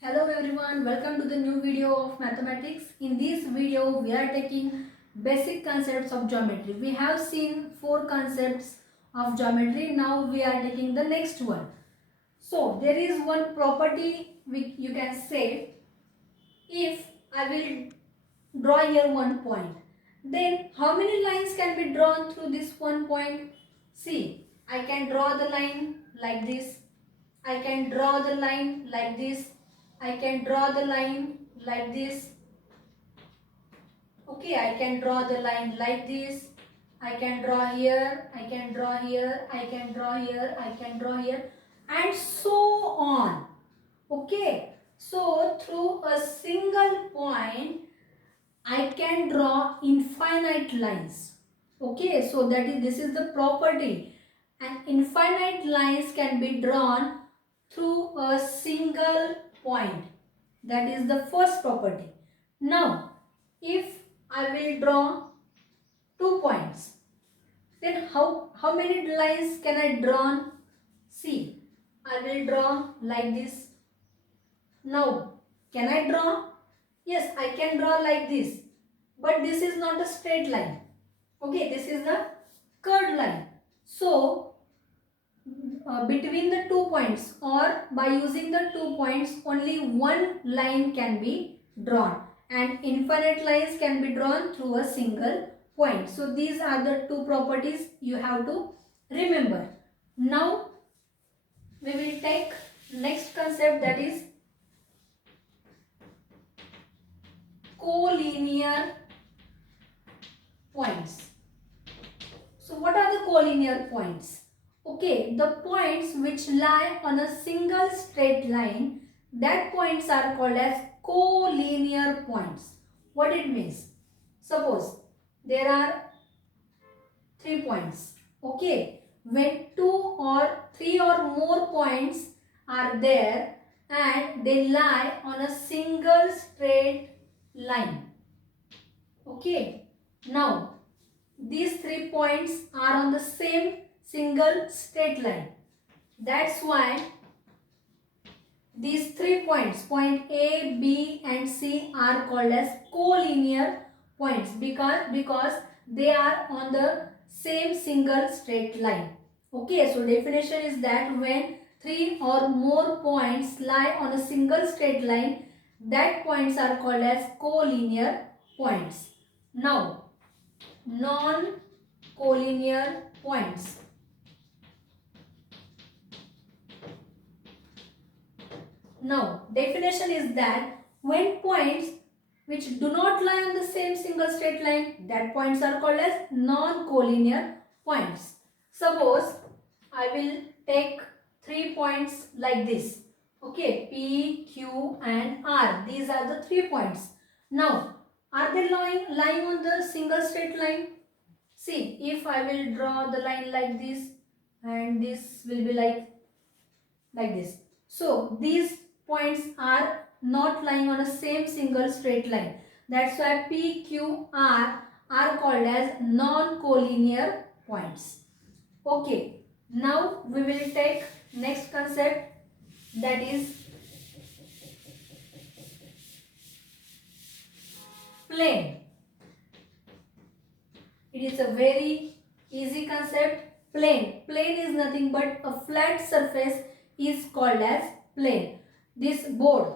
Hello everyone, welcome to the new video of mathematics. In this video, we are taking basic concepts of geometry. We have seen 4 concepts of geometry. Now we are taking the next one. So there is one property which you can say, if I will draw here one point, then how many lines can be drawn through this one point? See, I can draw the line like this. I can draw the line like this. I can draw the line like this. Okay, I can draw the line like this. I can draw here. I can draw here. I can draw here. I can draw here. And so on. Okay. So through a single point, I can draw infinite lines. Okay. So this is the property. And infinite lines can be drawn through a single point. That is the first property. Now, if I will draw 2 points, then how many lines can I draw? See, I will draw like this. Now, can I draw? Yes, I can draw like this. But this is not a straight line. Okay, this is the curved line. So, between the 2 points or by using the 2 points, only one line can be drawn, and infinite lines can be drawn through a single point. So these are the two properties you have to remember. Now we will take next concept, that is collinear points. So what are the collinear points? Okay, the points which lie on a single straight line, that points are called as collinear points. What it means? Suppose there are 3 points. Okay, when 2 or 3 or more points are there and they lie on a single straight line. Okay, now these 3 points are on the same single straight line. That's why these 3 points, point A, B and C, are called as collinear points because they are on the same single straight line. Okay, so definition is that when 3 or more points lie on a single straight line, that points are called as collinear points. Now, non-collinear points. Now, definition is that when points which do not lie on the same single straight line, that points are called as non-collinear points. Suppose I will take 3 points like this. Okay, P, Q and R. These are the 3 points. Now, are they lying on the single straight line? See, if I will draw the line like this and this will be like this. So, these points are not lying on a same single straight line. That's why P, Q, R are called as non-collinear points. Okay, now we will take next concept, that is plane. It is a very easy concept. Plane is nothing but a flat surface is called as plane. This board,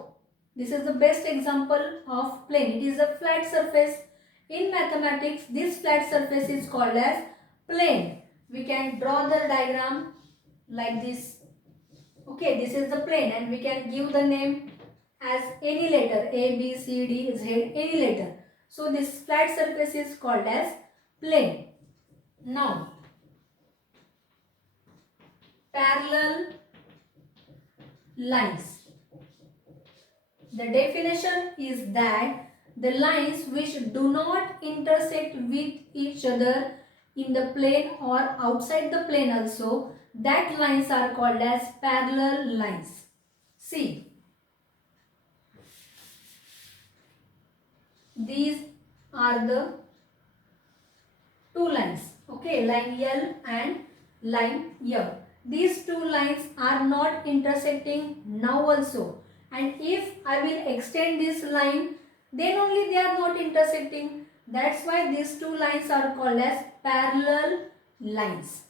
this is the best example of plane. It is a flat surface. In mathematics, this flat surface is called as plane. We can draw the diagram like this. Okay, this is the plane and we can give the name as any letter, A, B, C, D, Z, any letter. So this flat surface is called as plane. Now, parallel lines. The definition is that the lines which do not intersect with each other in the plane or outside the plane also, that lines are called as parallel lines. See, these are the two lines. Okay, line L and line M. These two lines are not intersecting now also, and if I will extend this line, then only they are not intersecting. That's why these two lines are called as parallel lines.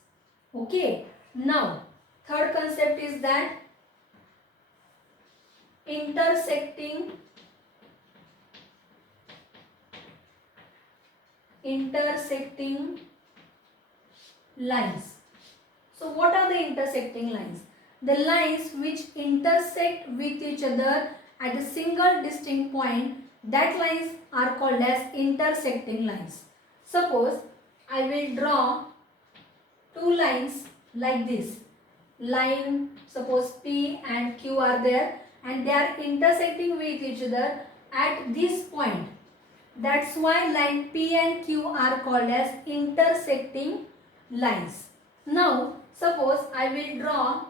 Okay. Now, third concept is that intersecting lines. So what are the intersecting lines? The lines which intersect with each other at a single distinct point, that lines are called as intersecting lines. Suppose I will draw two lines like this. Line, suppose P and Q are there and they are intersecting with each other at this point. That's why line P and Q are called as intersecting lines. Now, suppose I will draw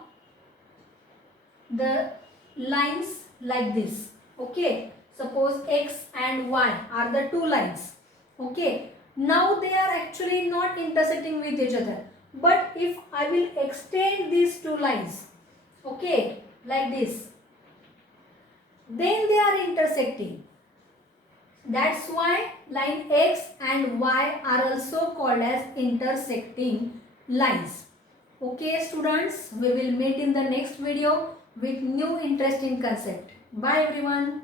the lines like this. Okay. Suppose X and Y are the two lines. Okay. Now they are actually not intersecting with each other. But if I will extend these two lines, okay, like this, then they are intersecting. That's why line X and Y are also called as intersecting lines. Okay students, we will meet in the next video with new interesting concept. Bye everyone.